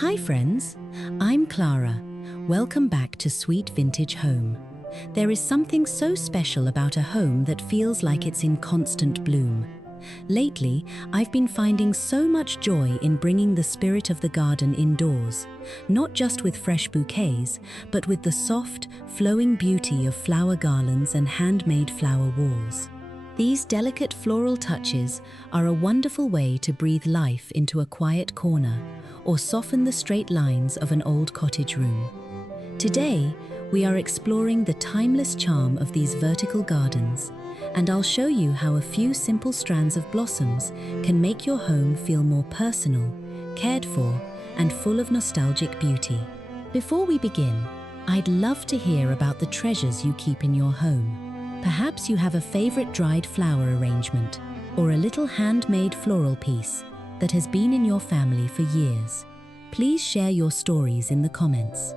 Hi friends, I'm Clara. Welcome back to Sweet Vintage Home. There is something so special about a home that feels like it's in constant bloom. Lately, I've been finding so much joy in bringing the spirit of the garden indoors, not just with fresh bouquets, but with the soft, flowing beauty of flower garlands and handmade flower walls. These delicate floral touches are a wonderful way to breathe life into a quiet corner or soften the straight lines of an old cottage room. Today, we are exploring the timeless charm of these vertical gardens, and I'll show you how a few simple strands of blossoms can make your home feel more personal, cared for, and full of nostalgic beauty. Before we begin, I'd love to hear about the treasures you keep in your home. Perhaps you have a favorite dried flower arrangement or a little handmade floral piece that has been in your family for years. Please share your stories in the comments.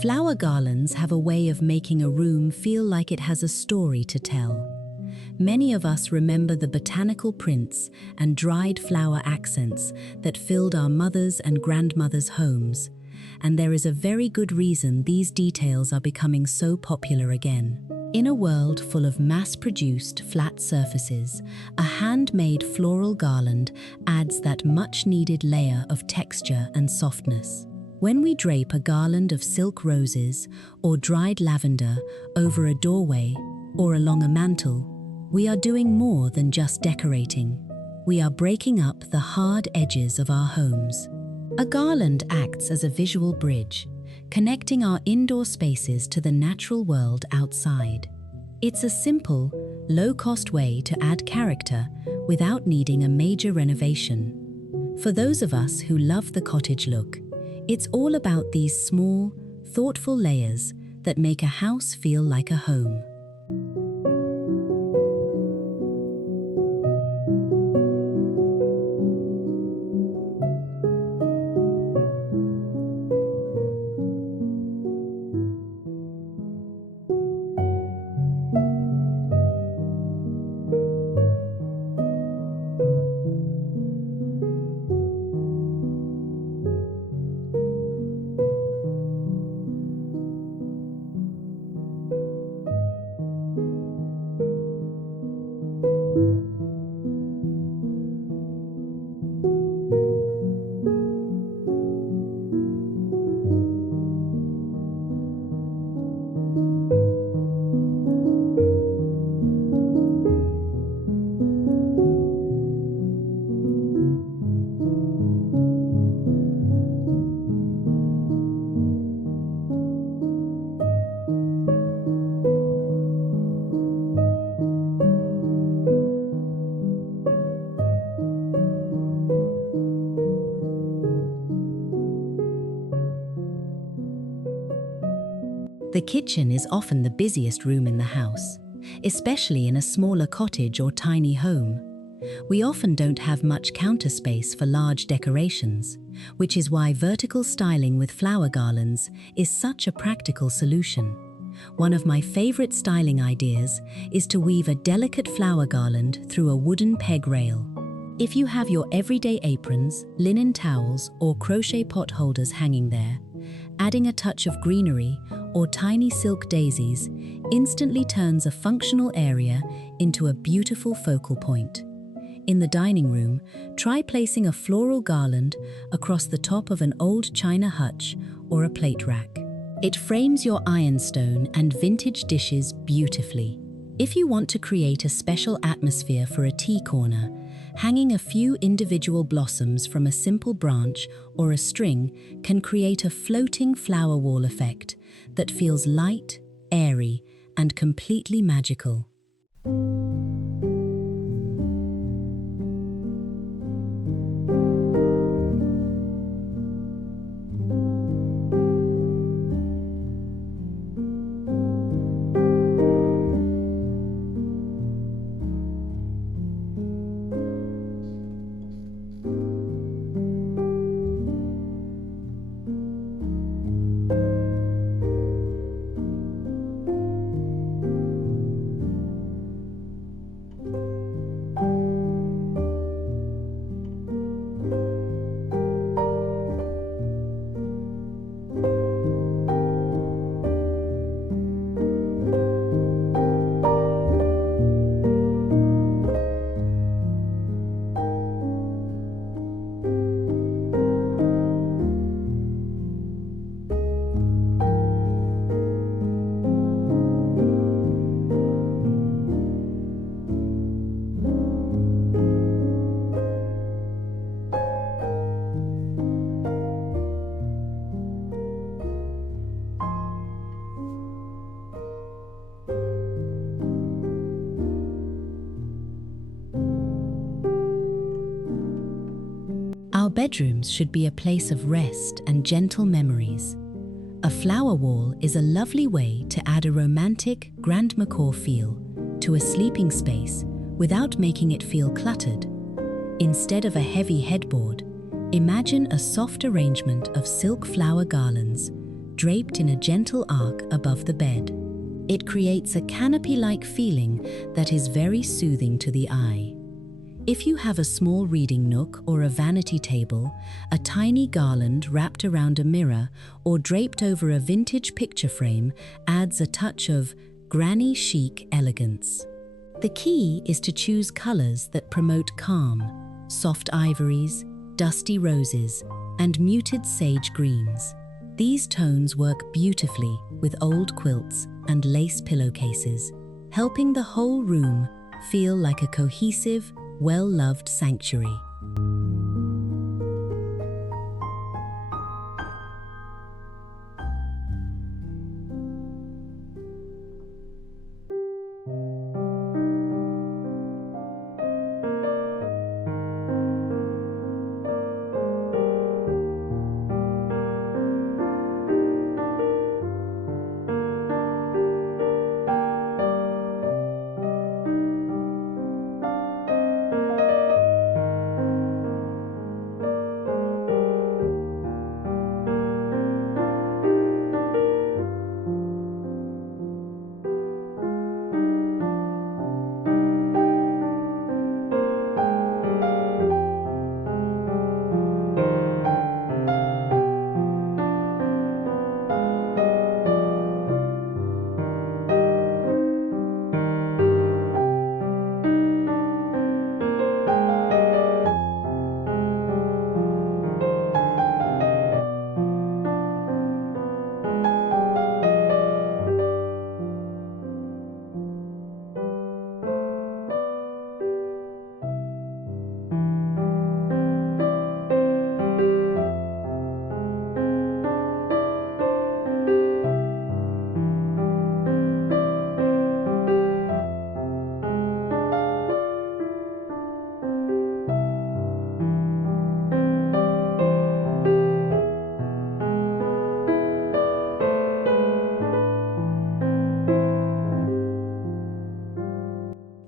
Flower garlands have a way of making a room feel like it has a story to tell. Many of us remember the botanical prints and dried flower accents that filled our mothers' and grandmothers' homes, and there is a very good reason these details are becoming so popular again. In a world full of mass-produced flat surfaces, a handmade floral garland adds that much-needed layer of texture and softness. When we drape a garland of silk roses or dried lavender over a doorway or along a mantle, we are doing more than just decorating. We are breaking up the hard edges of our homes. A garland acts as a visual bridge, connecting our indoor spaces to the natural world outside. It's a simple, low-cost way to add character without needing a major renovation. For those of us who love the cottage look, it's all about these small, thoughtful layers that make a house feel like a home. The kitchen is often the busiest room in the house, especially in a smaller cottage or tiny home. We often don't have much counter space for large decorations, which is why vertical styling with flower garlands is such a practical solution. One of my favorite styling ideas is to weave a delicate flower garland through a wooden peg rail. If you have your everyday aprons, linen towels, or crochet pot holders hanging there, adding a touch of greenery or tiny silk daisies instantly turns a functional area into a beautiful focal point. In the dining room, try placing a floral garland across the top of an old china hutch or a plate rack. It frames your ironstone and vintage dishes beautifully. If you want to create a special atmosphere for a tea corner, hanging a few individual blossoms from a simple branch or a string can create a floating flower wall effect that feels light, airy, and completely magical. Our bedrooms should be a place of rest and gentle memories. A flower wall is a lovely way to add a romantic, grandmacore feel to a sleeping space without making it feel cluttered. Instead of a heavy headboard, imagine a soft arrangement of silk flower garlands draped in a gentle arc above the bed. It creates a canopy-like feeling that is very soothing to the eye. If you have a small reading nook or a vanity table, a tiny garland wrapped around a mirror or draped over a vintage picture frame adds a touch of granny chic elegance. The key is to choose colors that promote calm: soft ivories, dusty roses, and muted sage greens. These tones work beautifully with old quilts and lace pillowcases, helping the whole room feel like a cohesive, well-loved sanctuary.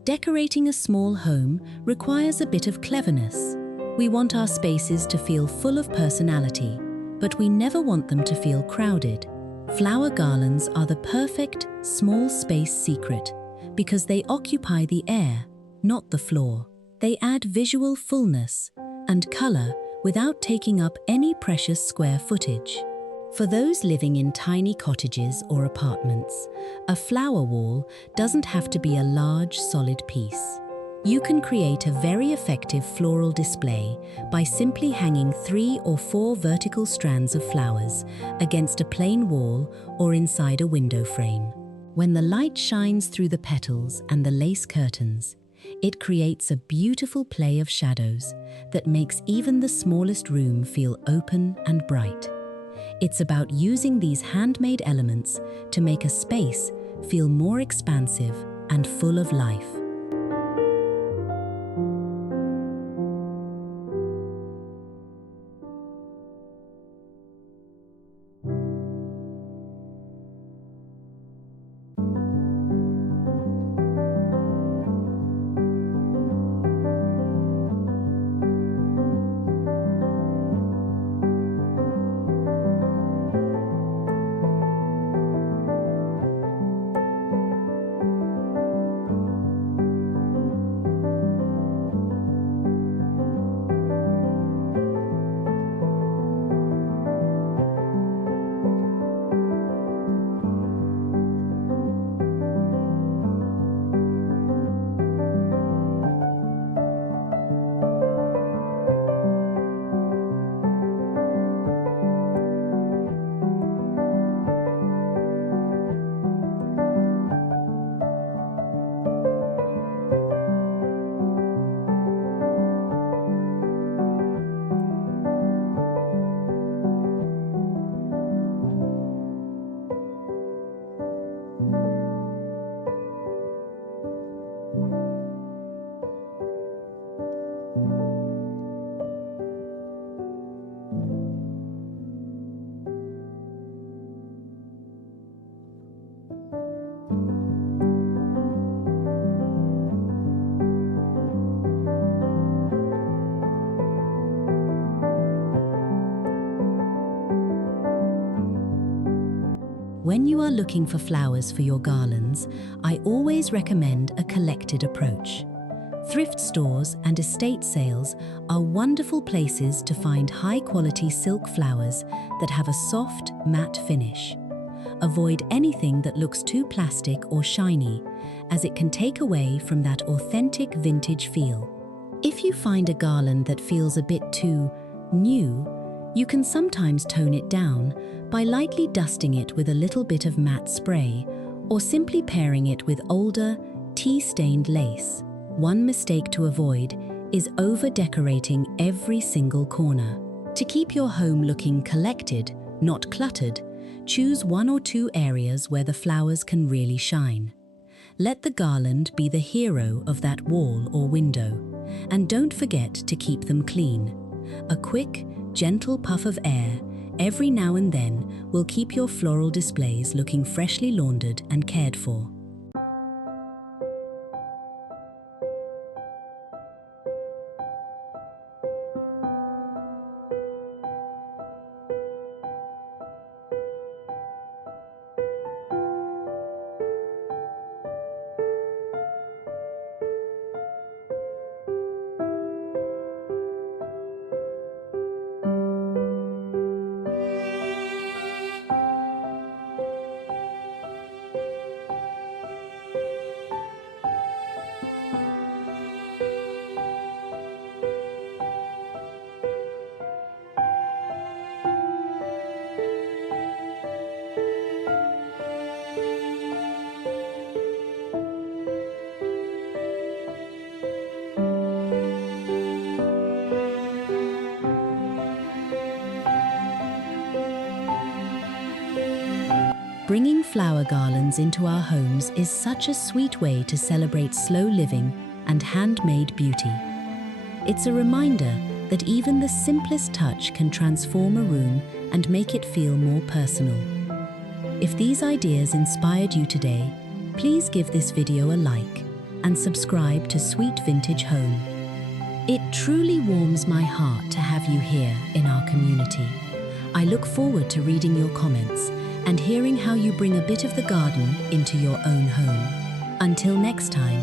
Decorating a small home requires a bit of cleverness. We want our spaces to feel full of personality, but we never want them to feel crowded. Flower garlands are the perfect small space secret because they occupy the air, not the floor. They add visual fullness and color without taking up any precious square footage. For those living in tiny cottages or apartments, a flower wall doesn't have to be a large, solid piece. You can create a very effective floral display by simply hanging 3 or 4 vertical strands of flowers against a plain wall or inside a window frame. When the light shines through the petals and the lace curtains, it creates a beautiful play of shadows that makes even the smallest room feel open and bright. It's about using these handmade elements to make a space feel more expansive and full of life. When you are looking for flowers for your garlands, I always recommend a collected approach. Thrift stores and estate sales are wonderful places to find high-quality silk flowers that have a soft, matte finish. Avoid anything that looks too plastic or shiny, as it can take away from that authentic vintage feel. If you find a garland that feels a bit too new, you can sometimes tone it down by lightly dusting it with a little bit of matte spray or simply pairing it with older, tea-stained lace. One mistake to avoid is over-decorating every single corner. To keep your home looking collected, not cluttered, choose 1 or 2 areas where the flowers can really shine. Let the garland be the hero of that wall or window, and don't forget to keep them clean. A quick, gentle puff of air every now and then will keep your floral displays looking freshly laundered and cared for. Bringing flower garlands into our homes is such a sweet way to celebrate slow living and handmade beauty. It's a reminder that even the simplest touch can transform a room and make it feel more personal. If these ideas inspired you today, please give this video a like and subscribe to Sweet Vintage Home. It truly warms my heart to have you here in our community. I look forward to reading your comments and hearing how you bring a bit of the garden into your own home. Until next time,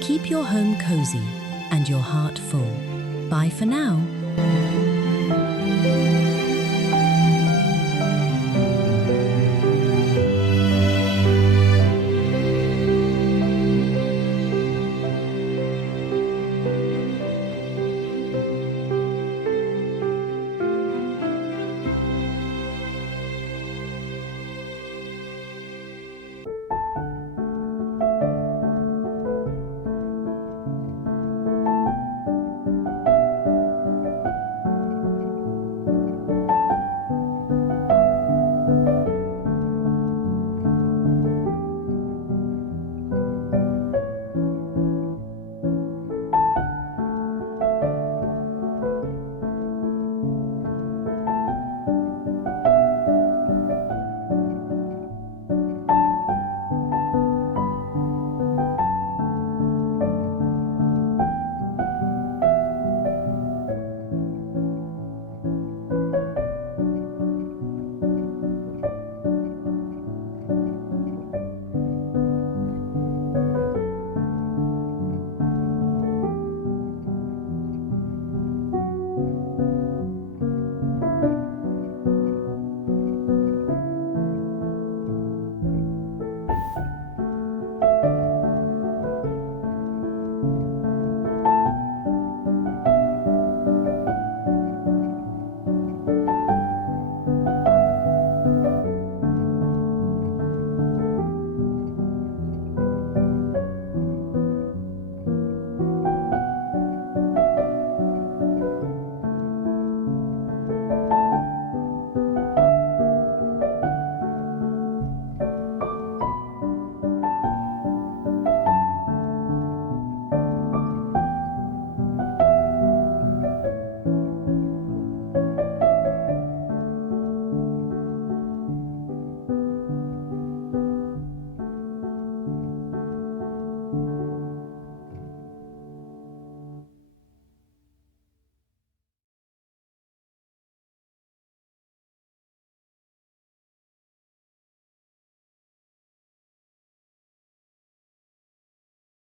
keep your home cozy and your heart full. Bye for now.